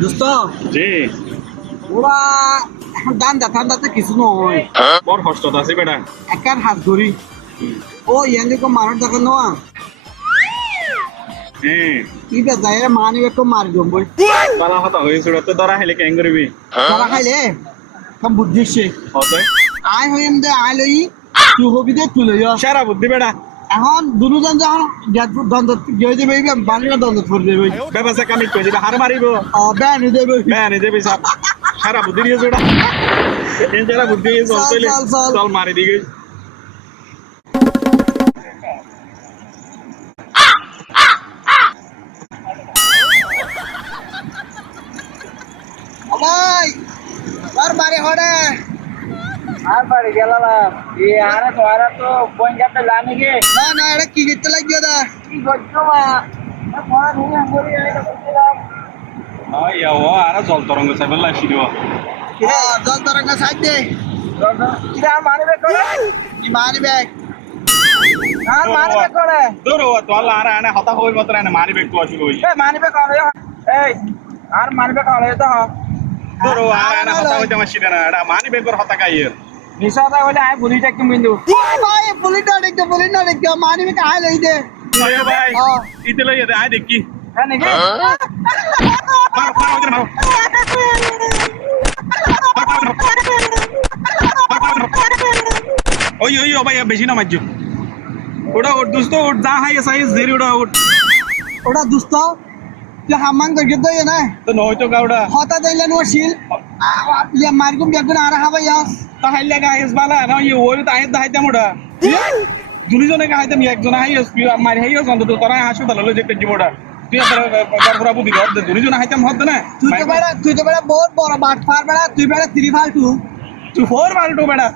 দোস্ত জি ওরা এখন ঠান্ডাতে কিছু নয় বড় কষ্ট আছে বেটা একার হাত ধরি ও ইয়াঙ্গে কো মারার দেখা নোয়া হ্যাঁ ইবে যায় মানি একটু মারি দম বই বালা কথা হয়েছিল তো ধরা হেলে কেন করবি তারা খাইলে কম বুদ্ধি সে হতে আয় হইম দে আয় লই তুই হবি দে তুই লই সারা বুদ্ধি বেটা এখন দুজন যখন দ্বন্দ্ব গিয়ে দেবে বানিয়ে দ্বন্দ্ব করে দেবে ব্যবসা কামিট করে দিবে হার মারিব ব্যান হয়ে দেবে হ্যাঁ নিজে পিসাব সারা বুদ্ধি দিয়ে জোড়া এই যারা বুদ্ধি দিয়ে চল চলে চল। চল মারি দিকে ভাই আর বাড়ি হড়ে আর বাড়ি গেলাম এই আরে তো ফোন করতে জানি গে না এটা কি করতে লাগিয়ে দা কি করছো মা ফোন নিয়ে ঘুরে আইলো বুঝলাম ইয়া ও আর জল তরঙ্গ সাইবেল লাইছি দিও জল তরঙ্গ সাইড দে কিরা মারবে করে কি মানি ব্যাগ আর মারবে করে দূর ও তো আল্লাহ আর আনে হতা হই মত আনে মারি বেক তো আসিল হই এ মারবে করে এই আর মারবে করে তো দূর ও আর আনে হতা হইতে মাসি না এটা মারি বেক কর হতা কাইয়ের নিশাদা বলে আই ভুলিটা কি মিন্দু ভাই পুলিশ না দেখতে মানি ব্যাগ আয় লই দে আরে ভাই ইতে লই দে আই দেখি হ্যাঁ নাকি মারো মারো ওদের মারো ওই ওই ও ভাই বেশি না মারজু ওটা ওর দোস্ত ওর যা হাই সাইজ দেরি ওটা ওটা দুস্ত তুই হাম্মাং করে দে না তো নয় তো গাউডা হতা দিলে নো শিল ইয়া মারগুম বেগুন আর হাবা ইয়াস তাহলে গাইস বালা না এই ওই তো আইত দাইতাম ওটা দুইজনে গাইতাম একজন হাইস মারি হাইস অন্তত তোরা হাসপাতাল লই যেতে জীবটা তুই তোরা গরগরা বুদ্ধি কর দুইজন হাইতাম হদ না তুই তো বেড়া বহুত বড় বাট ফার বেড়া তুই বেড়া 3 ফালতু তুই ফোর মারটো বেটা